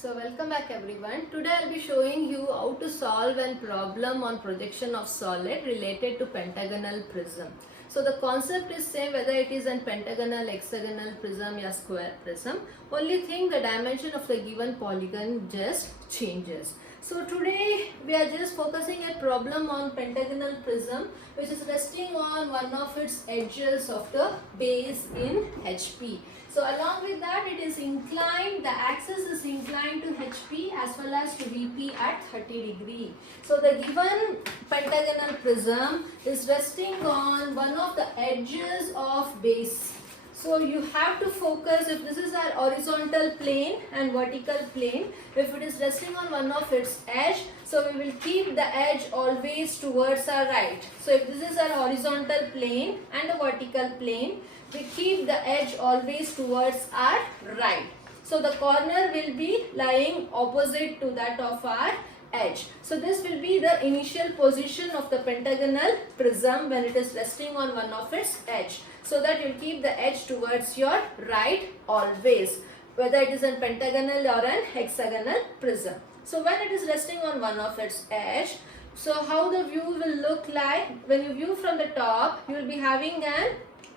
So welcome back everyone. Today I'll be showing you how to solve a problem on projection of solid related to pentagonal prism. So the concept is same whether it is an pentagonal, hexagonal prism or square prism. Only thing the dimension of the given polygon just changes. So today we are just focusing a problem on pentagonal prism which is resting on one of its edges of the base in HP. So along with that it is inclined, the axis is inclined to HP as well as to VP at 30 degree. So the given pentagonal prism is resting on one of the edges of base. So you have to focus if this is our horizontal plane and vertical plane. If it is resting on one of its edge, so we will keep the edge always towards our right. So if this is our horizontal plane and a vertical plane, we keep the edge always towards our right. So the corner will be lying opposite to that of our edge. So this will be the initial position of the pentagonal prism when it is resting on one of its edge. So that you keep the edge towards your right always, whether it is a pentagonal or an hexagonal prism. So when it is resting on one of its edge, so how the view will look like, when you view from the top, you will be having an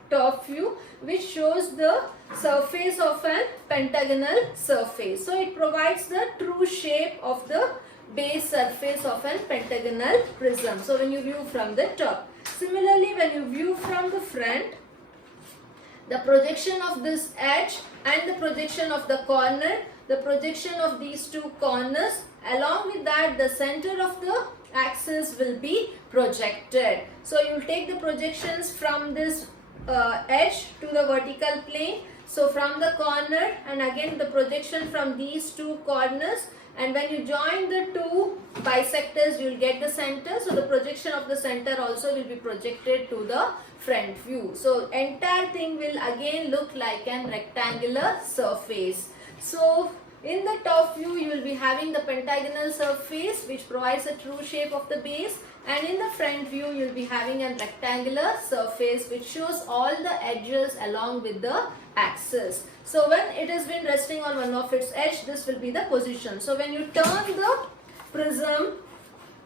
top view which shows the surface of an pentagonal surface. So it provides the true shape of the base surface of an pentagonal prism. So when you view from the top. Similarly, when you view from the front, the projection of this edge and the projection of the corner, the projection of these two corners, along with that the center of the axis will be projected. So you will take the projections from this edge to the vertical plane. So from the corner and again the projection from these two corners, and when you join the two bisectors you will get the center. So the projection of the center also will be projected to the front view. So entire thing will again look like an rectangular surface. So in the top view you will be having the pentagonal surface which provides a true shape of the base, and in the front view you will be having a rectangular surface which shows all the edges along with the axis. So when it has been resting on one of its edge, this will be the position. So when you turn the prism,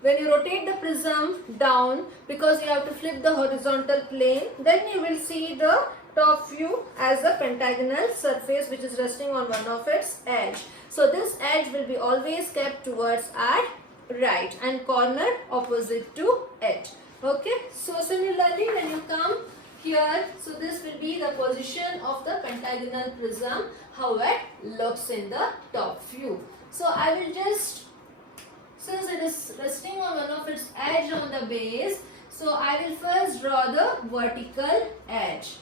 when you rotate the prism down, because you have to flip the horizontal plane, then you will see the top view as a pentagonal surface which is resting on one of its edge. So this edge will be always kept towards our right and corner opposite to it. Okay. So similarly when you come here, so this will be the position of the pentagonal prism, how it looks in the top view. So I will just, since it is resting on one of its edge on the base, so I will first draw the vertical edge.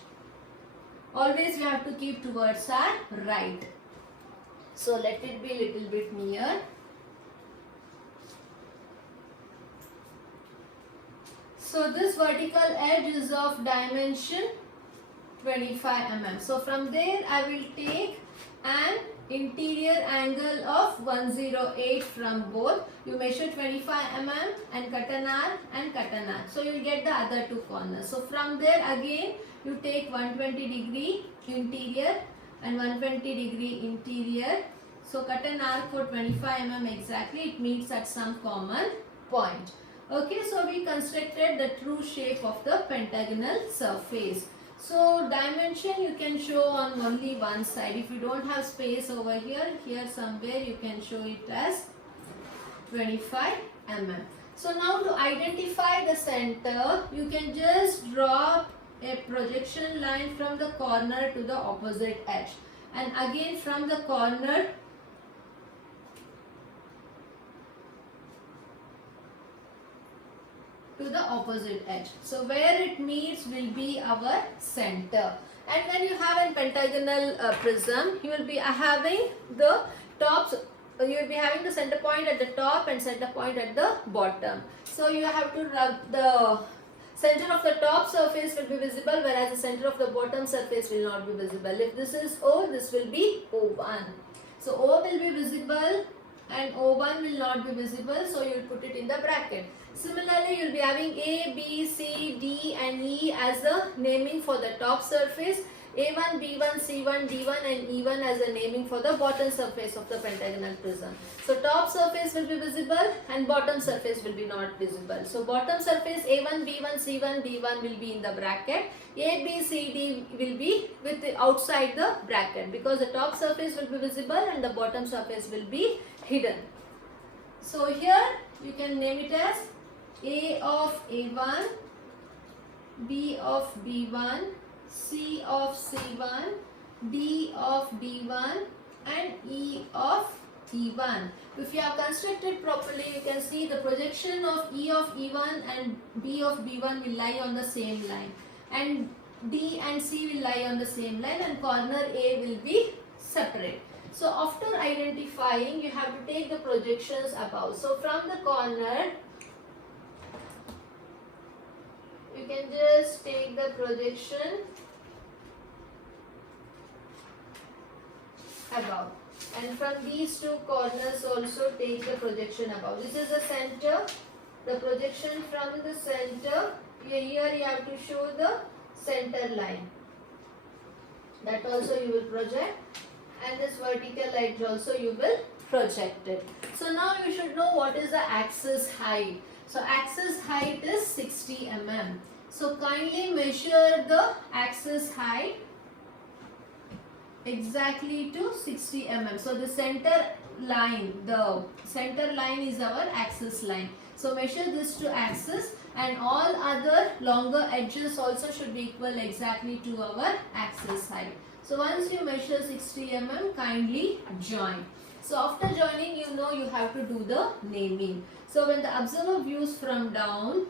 Always we have to keep towards our right. So let it be little bit near. So this vertical edge is of dimension 25 mm. So from there I will take an interior angle of 108 from both. You measure 25 mm and cut an arc and cut an arc. So you will get the other two corners. So from there again you take 120 degree interior and 120 degree interior. So cut an arc for 25 mm exactly. It meets at some common point. Okay, so we constructed the true shape of the pentagonal surface. So dimension you can show on only one side. If you don't have space over here, here somewhere you can show it as 25 mm. So now to identify the center, you can just draw a projection line from the corner to the opposite edge. And again from the corner to the opposite edge. So where it meets will be our center. And when you have a pentagonal prism, you will be having the tops, you will be having the center point at the top and center point at the bottom. So you have to rub the center of the top surface will be visible, whereas the center of the bottom surface will not be visible. If this is O, this will be O1. So O will be visible and O1 will not be visible, so you will put it in the bracket. Similarly, you will be having A, B, C, D and E as the naming for the top surface. A1, B1, C1, D1 and E1 as a naming for the bottom surface of the pentagonal prism. So top surface will be visible and bottom surface will be not visible. So bottom surface A1, B1, C1, D1 will be in the bracket. A, B, C, D will be with the outside the bracket because the top surface will be visible and the bottom surface will be hidden. So here you can name it as A of A1, B of B1, C of C1, D of D1 and E of E1. If you have constructed properly, you can see the projection of E of E1 and B of B1 will lie on the same line and D and C will lie on the same line and corner A will be separate. So after identifying, you have to take the projections above. So from the corner, you can just take the projection above, and from these two corners also take the projection above. This is the center, the projection from the center. Here you have to show the center line, that also you will project, and this vertical edge also you will project it. So now you should know what is the axis height. So axis height is 60 mm. So kindly measure the axis height exactly to 60 mm. So the center line is our axis line. So measure this to axis, and all other longer edges also should be equal exactly to our axis height. So once you measure 60 mm, kindly join. So after joining, you know you have to do the naming. So when the observer views from down,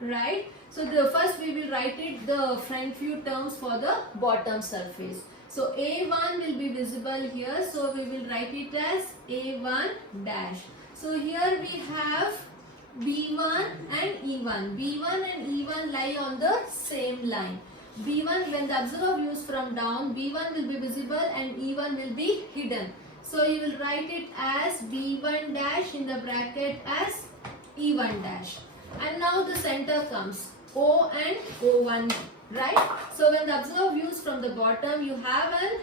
right? So the first we will write it the front view terms for the bottom surface. So A1 will be visible here. So we will write it as A1 dash. So here we have B1 and E1. B1 and E1 lie on the same line. B1, when the observer views from down, B1 will be visible and E1 will be hidden. So you will write it as B1 dash in the bracket as E1 dash. And now the center comes O and O1, right? So when the observer views from the bottom, you have an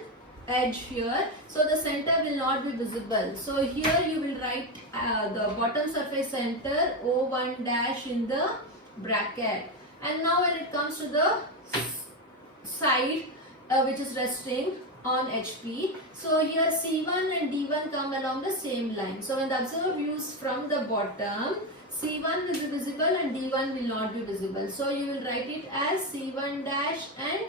edge here. So the center will not be visible. So here you will write the bottom surface center O1 dash in the bracket. And now when it comes to the side which is resting on HP, so here C1 and D1 come along the same line. So when the observer views from the bottom, C1 will be visible and D1 will not be visible. So you will write it as C1 dash and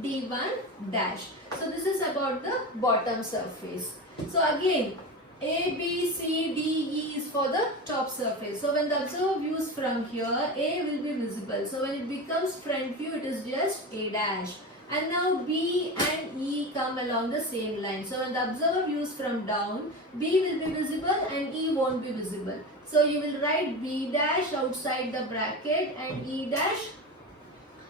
D1 dash. So this is about the bottom surface. So again, A, B, C, D, E is for the top surface. So when the observer views from here, A will be visible. So when it becomes front view, it is just A dash. And now B and E come along the same line. So when the observer views from down, B will be visible and E won't be visible. So you will write B dash outside the bracket and E dash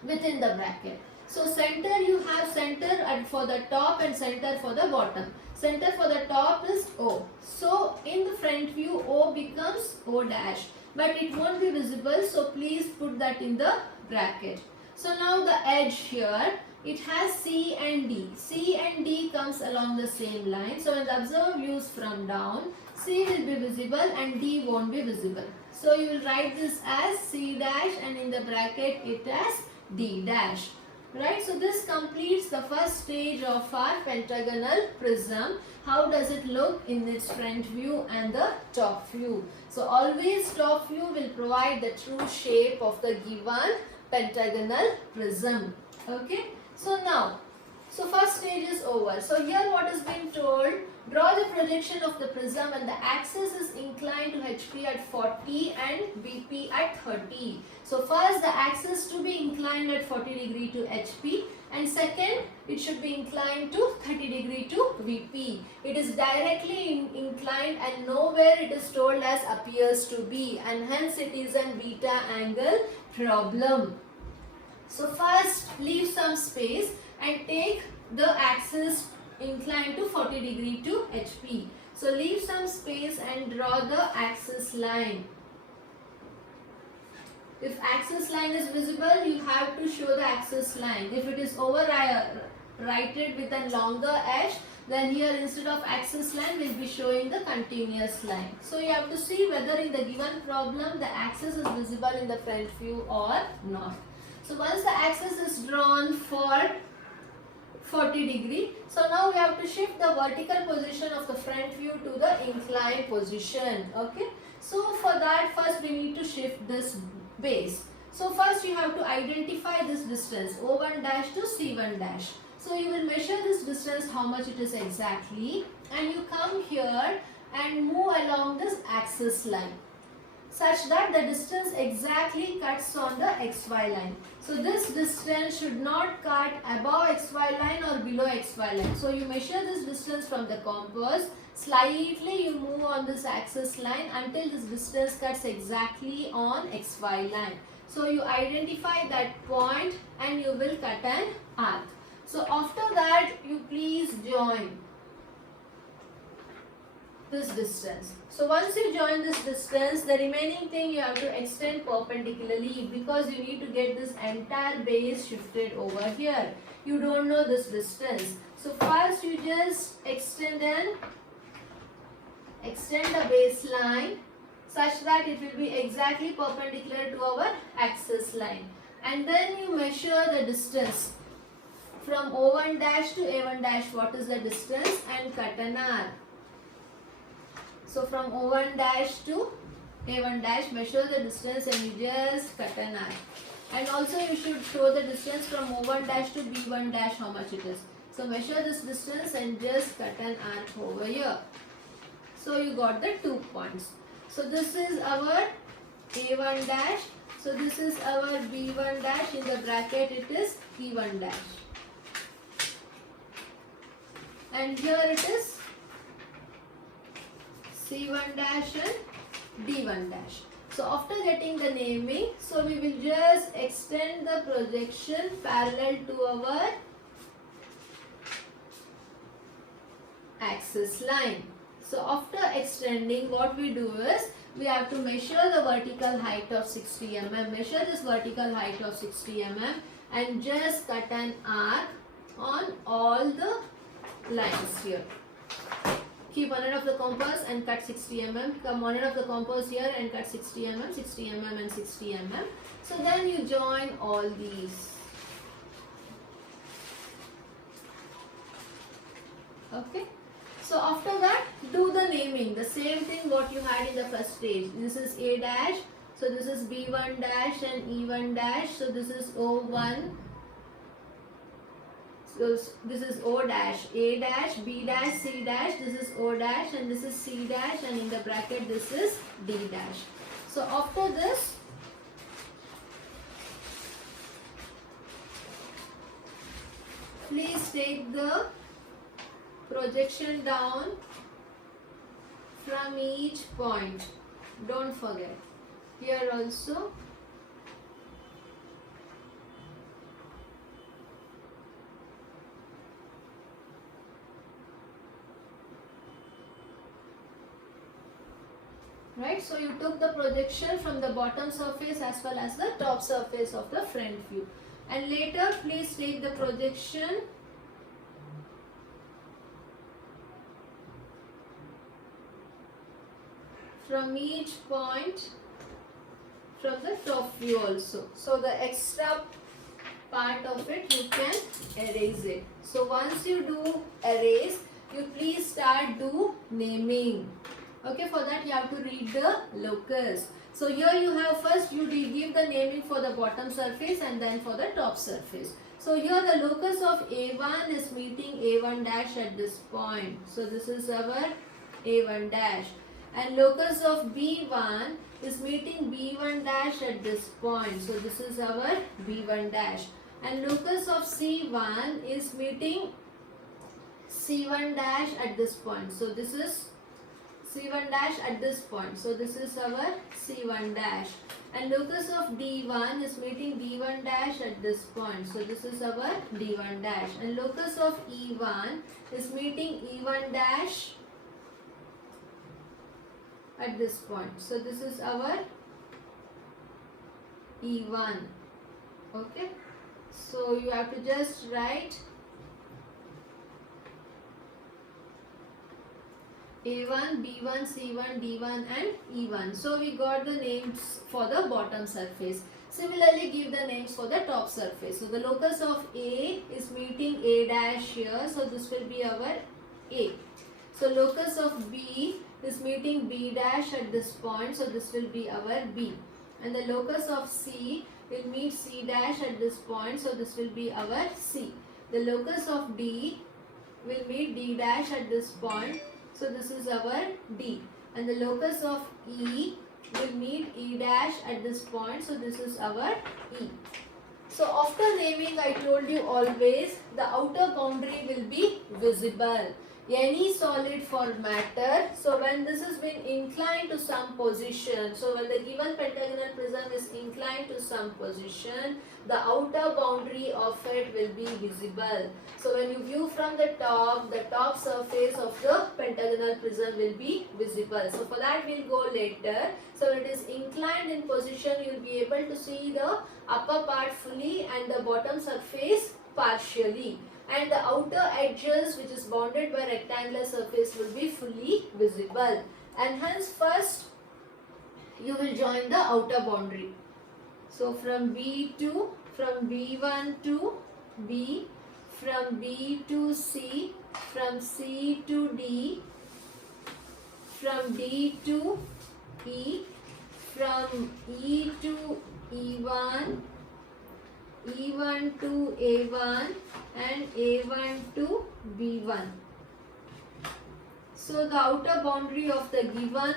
within the bracket. So center, you have center for the top and center for the bottom. Center for the top is O. So in the front view, O becomes O dash, but it won't be visible. So please put that in the bracket. So now the edge here, it has C and D. C and D comes along the same line. So when the observer views from down, C will be visible and D won't be visible. So you will write this as C dash and in the bracket it as D dash. Right, so this completes the first stage of our pentagonal prism. How does it look in its front view and the top view? So always top view will provide the true shape of the given pentagonal prism. Okay, so now, so first stage is over. So here what is being told, draw the projection of the prism and the axis is inclined to HP at 40 and VP at 30. So first the axis to be inclined at 40 degree to HP, and second it should be inclined to 30 degree to VP. It is directly inclined and nowhere it is told as appears to be, and hence it is an beta angle problem. So first leave some space and take the axis inclined to 40 degree to HP. So leave some space and draw the axis line. If axis line is visible, you have to show the axis line. If it is over write it with a longer edge, then here instead of axis line we'll be showing the continuous line. So you have to see whether in the given problem the axis is visible in the front view or not. So once the axis is drawn for 40 degree, so now we have to shift the vertical position of the front view to the inclined position. Okay, so for that first we need to shift this base. So first you have to identify this distance O1 dash to C1 dash. So you will measure this distance how much it is exactly, and you come here and move along this axis line such that the distance exactly cuts on the XY line. So this distance should not cut above XY line or below XY line. So you measure this distance from the compass, slightly you move on this axis line until this distance cuts exactly on XY line. So you identify that point and you will cut an arc. So after that you please join this distance. So once you join this distance, the remaining thing you have to extend perpendicularly, because you need to get this entire base shifted over here. You don't know this distance. So first you just extend the baseline such that it will be exactly perpendicular to our axis line. And then you measure the distance from O1 dash to A1 dash, what is the distance, and cut an arc. So from O1 dash to A1 dash, measure the distance and you just cut an arc. And also you should show the distance from O1 dash to B1 dash, how much it is. So measure this distance and just cut an arc over here. So you got the 2 points. So this is our A1 dash. So this is our B1 dash. In the bracket it is E1 dash. And here it is C1 dash and D1 dash. So after getting the naming, so we will just extend the projection parallel to our axis line. So after extending, what we do is we have to measure the vertical height of 60 mm, measure this vertical height of 60 mm and just cut an arc on all the lines here. Keep one end of the compass and cut 60 mm. Come one end of the compass here and cut 60 mm, 60 mm and 60 mm. So then you join all these. Okay. So after that, do the naming. The same thing what you had in the first stage. This is A dash. So this is B1 dash and E1 dash. So this is O1. So this is O dash, A dash, B dash, C dash, this is O dash and this is C dash, and in the bracket this is D dash. So after this, please take the projection down from each point. Don't forget. Here also. Right, so you took the projection from the bottom surface as well as the top surface of the front view, and later please take the projection from each point from the top view also. So the extra part of it you can erase it. So once you do erase, you please start do naming. Okay, for that you have to read the locus. So here you have first you give the naming for the bottom surface and then for the top surface. So here the locus of A1 is meeting A1 dash at this point. So this is our A1 dash. And locus of B1 is meeting B1 dash at this point. So this is our B1 dash. And locus of C1 is meeting C1 dash at this point. So this is C1 dash at this point. So this is our C1 dash. And locus of D1 is meeting D1 dash at this point. So this is our D1 dash. And locus of E1 is meeting E1 dash at this point. So this is our E1. Okay. So you have to just write A1, B1, C1, D1 and E1. So we got the names for the bottom surface. Similarly, give the names for the top surface. So the locus of A is meeting A dash here. So this will be our A. So locus of B is meeting B dash at this point. So this will be our B. And the locus of C will meet C dash at this point. So this will be our C. The locus of D will meet D dash at this point. So this is our D. And the locus of E will meet E dash at this point. So this is our E. So after naming, I told you always the outer boundary will be visible. Any solid for matter. So when this has been inclined to some position, so when the given pentagonal prism is inclined to some position, the outer boundary of it will be visible. So when you view from the top surface of the pentagonal prism will be visible. So for that we'll go later. So when it is inclined in position, you'll be able to see the upper part fully and the bottom surface partially. And the outer edges, which is bounded by rectangular surface, will be fully visible. And hence first you will join the outer boundary. So from B1 to B, from B to C, from C to D, from D to E, from E to E1, E1 to A1 and A1 to B1. So the outer boundary of the given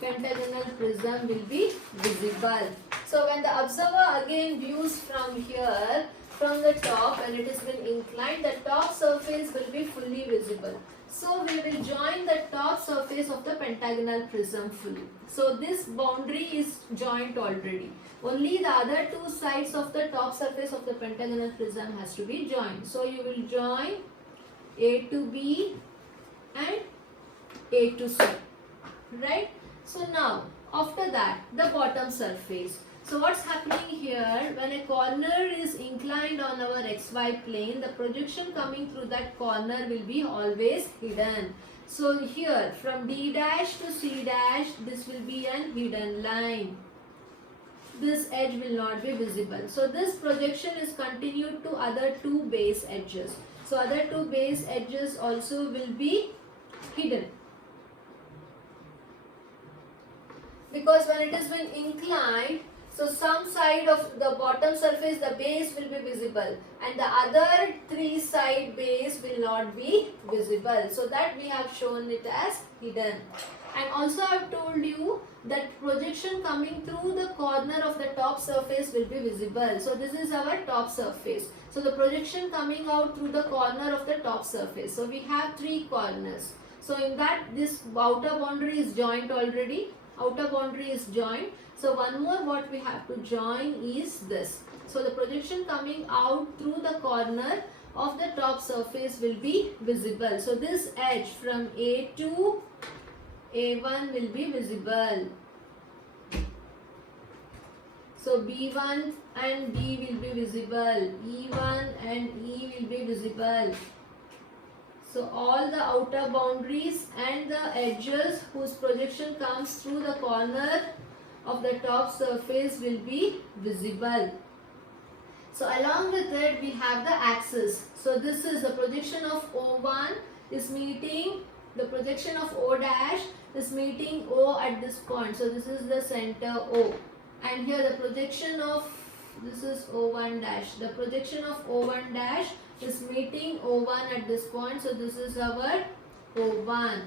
pentagonal prism will be visible. So when the observer again views from here, from the top, and it has been inclined, the top surface will be fully visible. So we will join the top surface of the pentagonal prism fully. So this boundary is joined already. Only the other two sides of the top surface of the pentagonal prism has to be joined. So you will join A to B and A to C. Right? So now after that the bottom surface. So what's happening here, when a corner is inclined on our xy plane, the projection coming through that corner will be always hidden. So here from D dash to C dash, this will be an hidden line. This edge will not be visible. So this projection is continued to other two base edges. So other two base edges also will be hidden. Because when it has been inclined, so some side of the bottom surface, the base will be visible and the other three side base will not be visible. So that we have shown it as hidden. And also I have told you that projection coming through the corner of the top surface will be visible. So this is our top surface. So the projection coming out through the corner of the top surface. So we have three corners. So in that, this outer boundary is joined already. Outer boundary is joined. So one more what we have to join is this. So the projection coming out through the corner of the top surface will be visible. So this edge from A to A1 will be visible. So B1 and D will be visible. E1 and E will be visible. So all the outer boundaries and the edges whose projection comes through the corner of the top surface will be visible. So along with it we have the axis. So this is the projection of O1 is meeting the projection of O dash is meeting O at this point. So this is the center O. And here the projection of this is O1 dash. The projection of O1 dash is meeting O1 at this point. So this is our O1.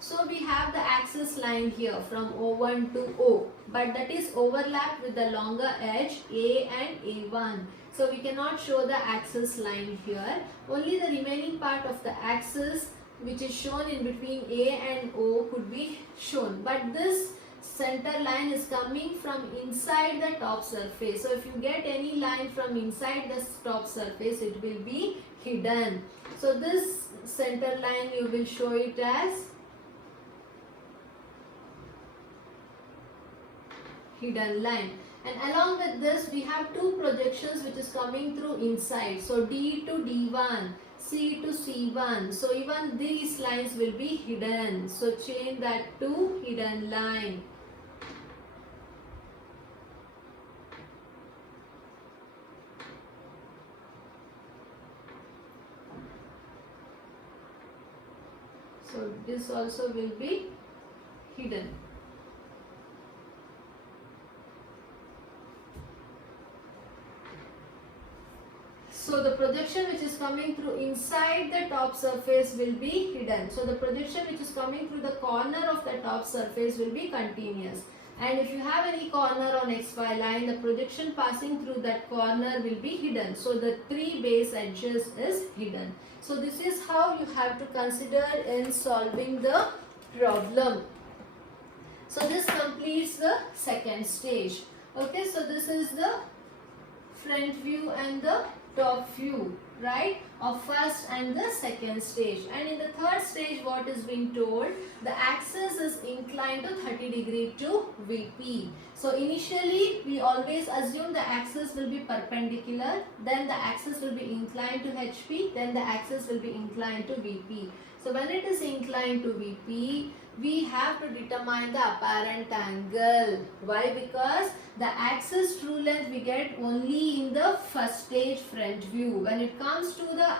So we have the axis line here from O1 to O, but that is overlapped with the longer edge A and A1. So we cannot show the axis line here. Only the remaining part of the axis which is shown in between A and O could be shown. But this center line is coming from inside the top surface. So if you get any line from inside the top surface, it will be hidden. So this center line you will show it as hidden line. And along with this we have two projections which is coming through inside. So D to D1. C to C1. So even these lines will be hidden. So change that to hidden line. So this also will be hidden. So the projection which is coming through inside the top surface will be hidden. So the projection which is coming through the corner of the top surface will be continuous. And if you have any corner on XY line, the projection passing through that corner will be hidden. So the three base edges is hidden. So this is how you have to consider in solving the problem. So this completes the second stage. Okay, so this is the front view and the top view, right, of first and the second stage. And in the third stage, what is being told, the axis is inclined to 30 degree to VP. So initially we always assume the axis will be perpendicular, then the axis will be inclined to HP, then the axis will be inclined to VP. So when it is inclined to VP, we have to determine the apparent angle. Why? Because the axis true length we get only in the first stage front view. When it comes to the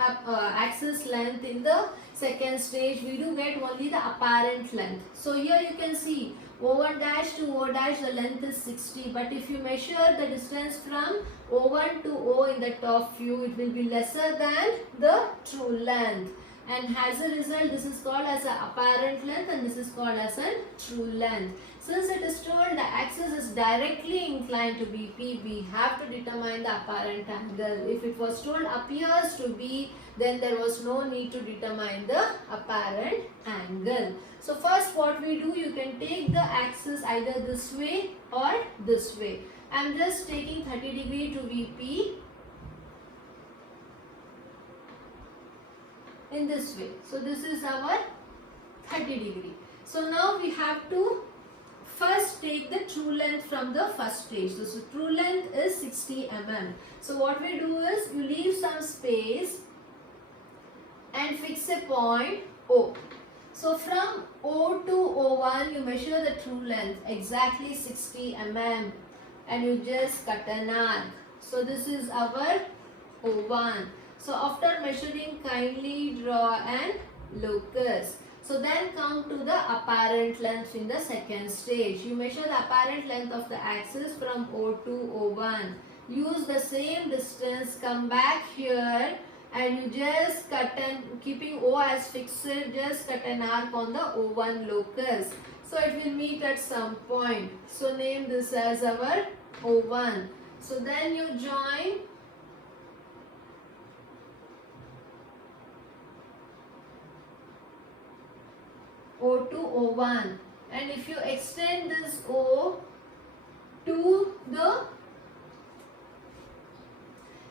axis length in the second stage, we do get only the apparent length. So here you can see O1 dash to O dash, the length is 60, but if you measure the distance from O1 to O in the top view, it will be lesser than the true length. And as a result, this is called as an apparent length and this is called as a true length. Since it is told the axis is directly inclined to VP, we have to determine the apparent angle. If it was told appears to be, then there was no need to determine the apparent angle. So first what we do, you can take the axis either this way or this way. I am just taking 30 degree to VP. In this way. So this is our 30 degree. So now we have to first take the true length from the first stage. So true length is 60 mm. So what we do is you leave some space and fix a point O. So from O to O1 you measure the true length exactly 60 mm and you just cut an arc. So this is our O1. So after measuring, kindly draw an locus. So then come to the apparent length in the second stage. You measure the apparent length of the axis from O to O1. Use the same distance, come back here and you just cut and keeping O as fixed, just cut an arc on the O1 locus. So it will meet at some point. So name this as our O1. So then you join O to O1, and if you extend this O to the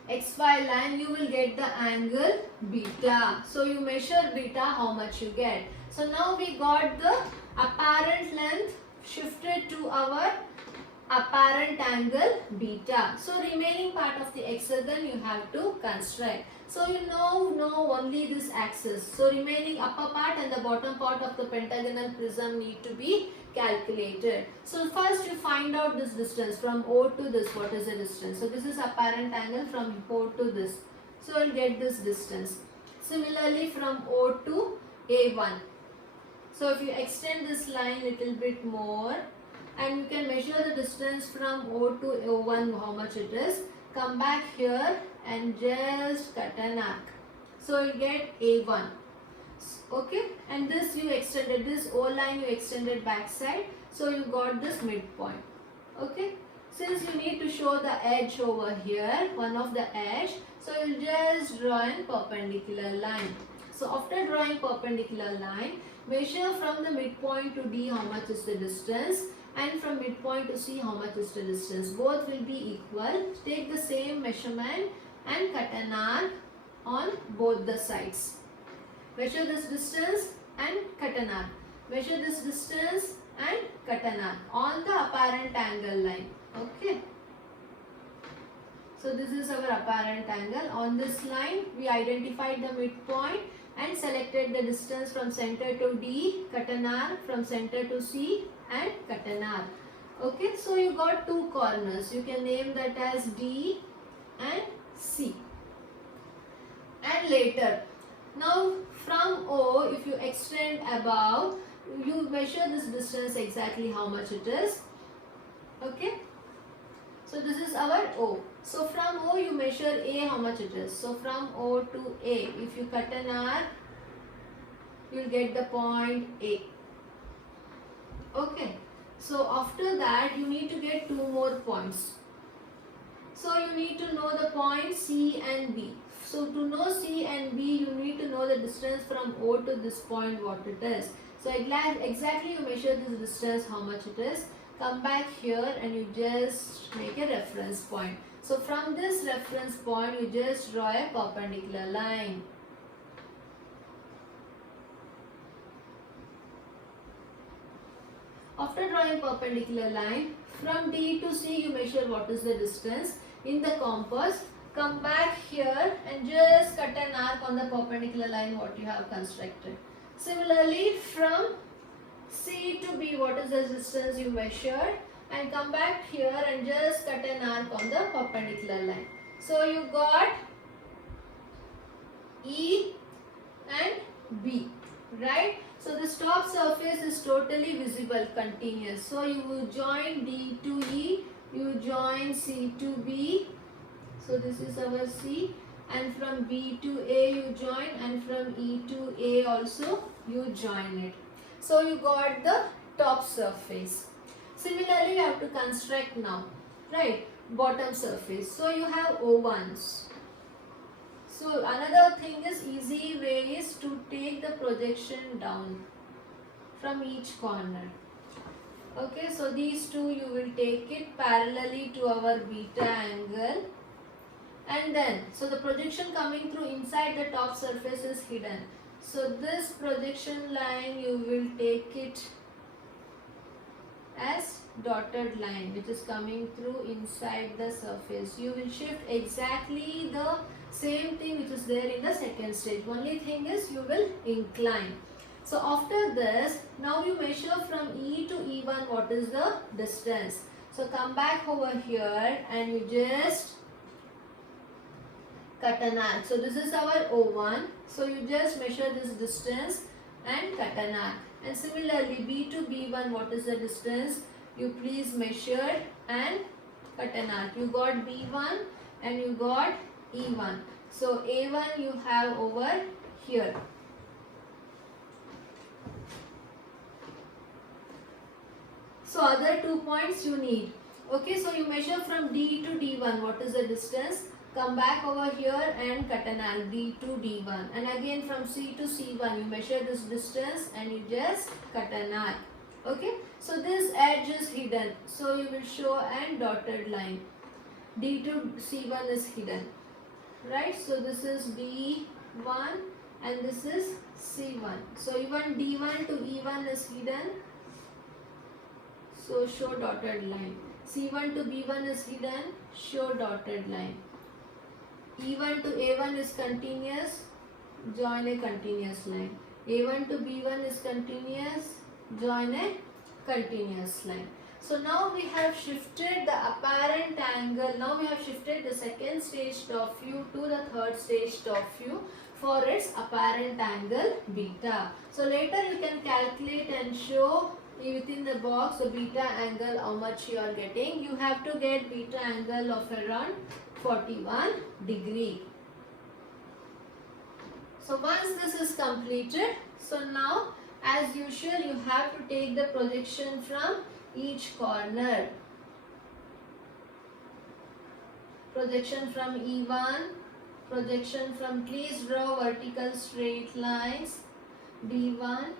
XY line, you will get the angle beta. So you measure beta, how much you get. So now we got the apparent length shifted to our apparent angle beta. So remaining part of the hexagon you have to construct. So you know only this axis. So remaining upper part and the bottom part of the pentagonal prism need to be calculated. So first you find out this distance from O to this. What is the distance? So this is apparent angle from O to this. So you'll get this distance. Similarly from O to A1. So if you extend this line little bit more, and you can measure the distance from O to O1, how much it is. Come back here and just cut an arc. So you get A1. Okay, and this you extended, this O line you extended back side. So you got this midpoint. Okay, since you need to show the edge over here, one of the edge, so you just draw a perpendicular line. So after drawing perpendicular line, measure from the midpoint to D how much is the distance, and from midpoint to C how much is the distance. Both will be equal. Take the same measurement and cut an arc on both the sides. Measure this distance and cut an arc. Measure this distance and cut an arc on the apparent angle line. Okay. So this is our apparent angle. On this line, we identified the midpoint and selected the distance from center to D, cut an arc, from center to C and cut an arc. Okay, so you got two corners. You can name that as D and C. And later, now from O, if you extend above, you measure this distance exactly how much it is. Okay, so this is our O. So from O you measure A how much it is. So from O to A, if you cut an arc, you will get the point A. Okay, so after that you need to get two more points. So you need to know the points C and B. So to know C and B, you need to know the distance from O to this point, what it is. So exactly you measure this distance, how much it is. Come back here and you just make a reference point. So from this reference point, you just draw a perpendicular line. After drawing perpendicular line, from D to C, you measure what is the distance in the compass. Come back here and just cut an arc on the perpendicular line what you have constructed. Similarly, from C to B, what is the distance you measured, and come back here and just cut an arc on the perpendicular line. So you got E and B, right? So this top surface is totally visible, continuous. So you will join D to E, you join C to B. So this is our C, and from B to A you join, and from E to A also you join it. So you got the top surface. Similarly, you have to construct now, right? Bottom surface. So you have O1s. So another thing is, easy way is to take the projection down from each corner. Okay, so these two you will take it parallelly to our beta angle. And then, so the projection coming through inside the top surface is hidden. So this projection line you will take it as dotted line which is coming through inside the surface. You will shift exactly the same thing which is there in the second stage. Only thing is you will incline. So after this, now you measure from E to E1 what is the distance. So come back over here and you just cut an arc. So this is our O1. So you just measure this distance and cut an arc. And similarly, B to B1, what is the distance? You please measure and cut an arc. You got B1 and you got E1. So A1 you have over here. So other 2 points you need. Okay, so you measure from D to D1, what is the distance? Come back over here and cut an arc, D to D1. And again from C to C1, you measure this distance and you just cut an arc. Okay, so this edge is hidden. So you will show an dotted line. D to C1 is hidden. Right, so this is D1 and this is C1. So even D1 to E1 is hidden. So show dotted line. C1 to B1 is hidden. Show dotted line. E1 to A1 is continuous, join a continuous line. A1 to B1 is continuous, join a continuous line. So now we have shifted the apparent angle, now we have shifted the second stage top view to the third stage top view for its apparent angle beta. So later you can calculate and show within the box the beta angle how much you are getting. You have to get beta angle of around 41 degree. So once this is completed, so now as usual you have to take the projection from each corner. Projection from E1, projection from, please draw vertical straight lines, D1,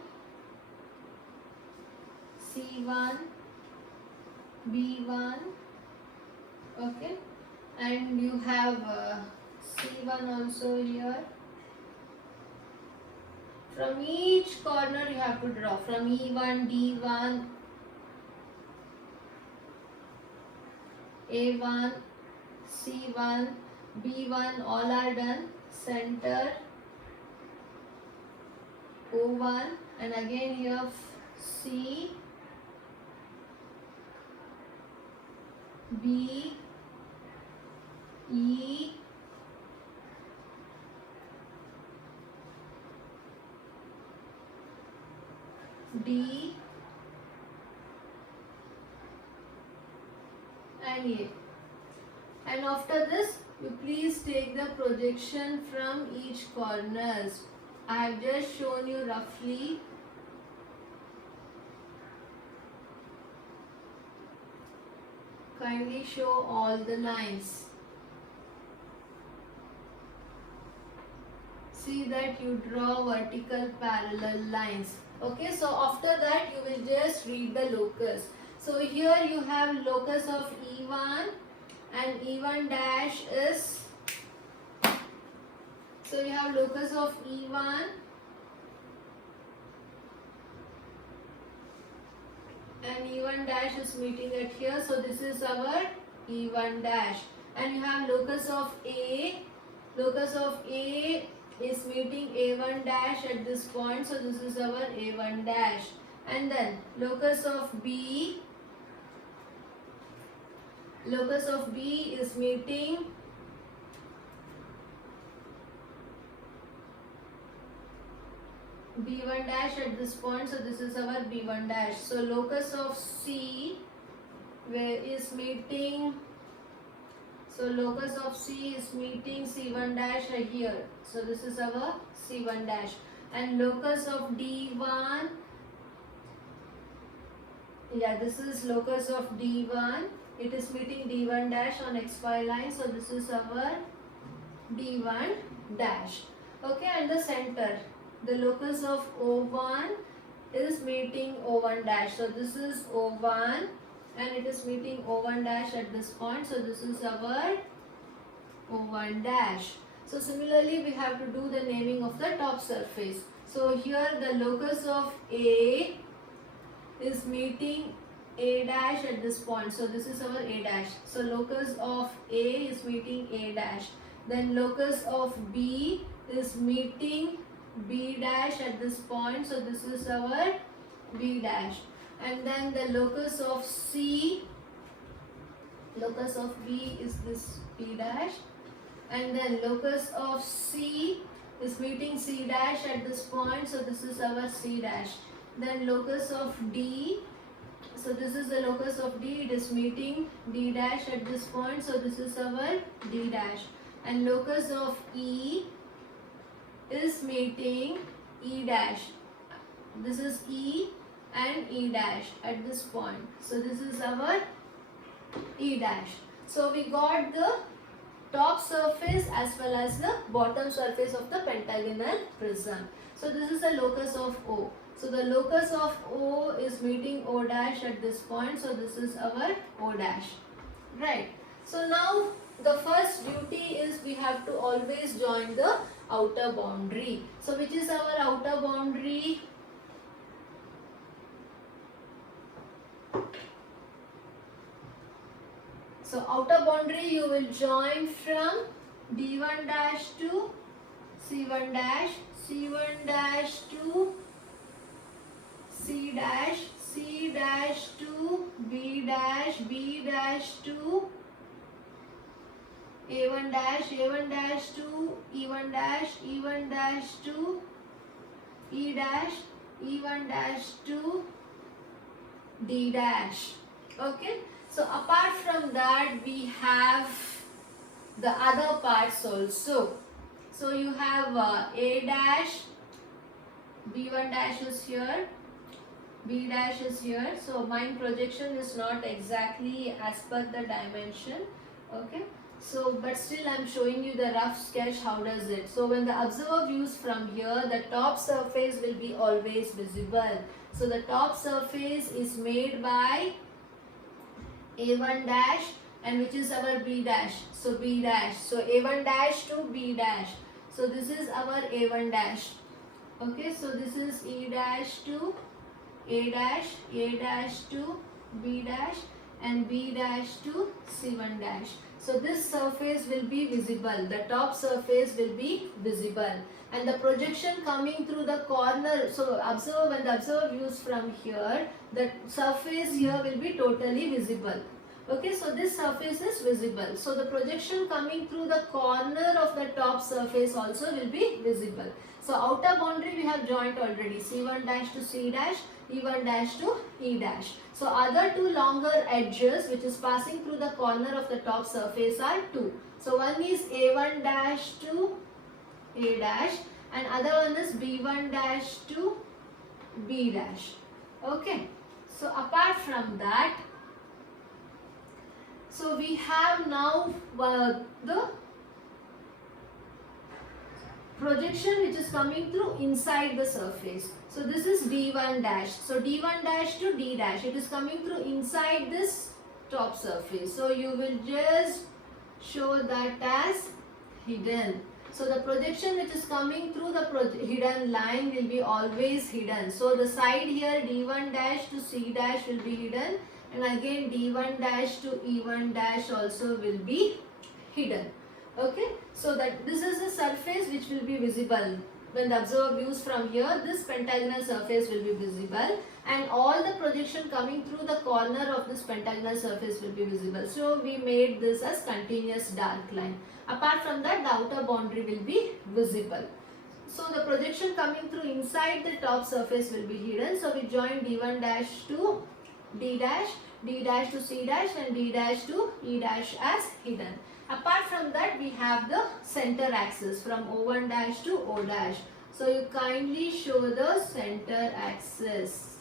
C1, B1, okay. And you have C1 also here. From each corner you have to draw from E1, D1, A1, C1, B1 all are done. Center O1 and again here C, B, E, D and A. And after this, you please take the projection from each corners. I have just shown you roughly. Kindly show all the lines. See that you draw vertical parallel lines. Okay, so after that you will just read the locus. So here you have locus of E1 and E1 dash is, so you have locus of E1 and E1 dash is meeting at here, so this is our E1 dash. And you have locus of A is meeting A1 dash at this point, so this is our A1 dash. And then locus of B is meeting B1 dash at this point, so this is our B1 dash. So locus of C is meeting, so locus of C is meeting C1 dash here, so this is our C1 dash. And locus of D1, yeah, this is locus of D1, it is meeting D1 dash on XY line, so this is our D1 dash. Okay, and the center, the locus of O1 is meeting O1 dash, so this is O1 and it is meeting O1 dash at this point, so this is our O1 dash. So similarly we have to do the naming of the top surface. So here the locus of A is meeting A dash at this point, so this is our A dash. So locus of A is meeting A dash. Then locus of B is meeting B dash at this point, so this is our B dash. And then the locus of C, locus of B is this B dash. And then locus of C is meeting C dash at this point, so this is our C dash. Then locus of D, so this is the locus of D, it is meeting D dash at this point, so this is our D dash. And locus of E is meeting E dash, this is E and E dash at this point, so this is our E dash. So we got the top surface as well as the bottom surface of the pentagonal prism. So this is the locus of O. So the locus of O is meeting O dash at this point, so this is our O dash, right? So now the first duty is we have to always join the outer boundary. So which is our outer boundary? So outer boundary you will join from D1 dash to C1 dash, C1 dash to C dash, C dash to B dash, B dash to A1 dash, A1 dash to E1 dash, E1 dash to E dash, E1 dash to D dash. Okay. So apart from that we have the other parts also. So you have A dash, B1 dash is here, B dash is here. So my projection is not exactly as per the dimension. Okay. So but still I am showing you the rough sketch how does it. So when the observer views from here, the top surface will be always visible. So the top surface is made by A1 dash and which is our B dash, so B dash, so A1 dash to B dash, so this is our A1 dash. Okay, so this is E dash to A dash to B dash and B dash to C1 dash. So this surface will be visible, the top surface will be visible, and the projection coming through the corner, so observe, when the observer views from here, the surface here will be totally visible. Okay, so this surface is visible. So the projection coming through the corner of the top surface also will be visible. So outer boundary we have joined already, C1 dash to C dash, E1 dash to E dash. So other two longer edges which is passing through the corner of the top surface are two. So one is A1 dash to A dash and other one is B1 dash to B dash. Okay. So apart from that, so we have now the projection which is coming through inside the surface. So this is D1 dash. So D1 dash to D dash. It is coming through inside this top surface. So you will just show that as hidden. So the projection which is coming through the hidden line will be always hidden. So the side here D1 dash to C dash will be hidden, and again D1 dash to E1 dash also will be hidden. Okay, so that this is a surface which will be visible. When the observer views from here, this pentagonal surface will be visible, and all the projection coming through the corner of this pentagonal surface will be visible. So we made this as continuous dark line. Apart from that, the outer boundary will be visible. So the projection coming through inside the top surface will be hidden. So we join D1 dash to D dash, D dash to C dash and D dash to E dash as hidden. Apart from that, we have the center axis from O1 dash to O dash. So you kindly show the center axis.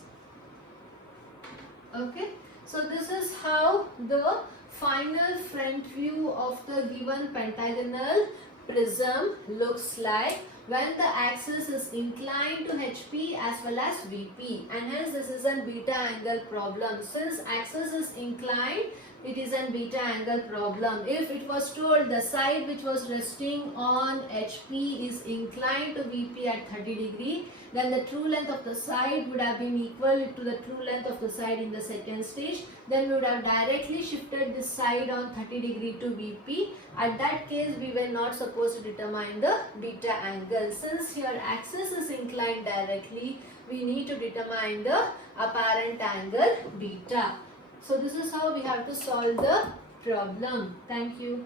Okay. So this is how the final front view of the given pentagonal prism looks like when the axis is inclined to HP as well as VP, and hence this is a beta angle problem. Since axis is inclined, it is a beta angle problem. If it was told the side which was resting on HP is inclined to VP at 30 degree, then the true length of the side would have been equal to the true length of the side in the second stage. Then we would have directly shifted this side on 30 degree to VP. At that case, we were not supposed to determine the beta angle. Since here axis is inclined directly, we need to determine the apparent angle beta. So this is how we have to solve the problem. Thank you.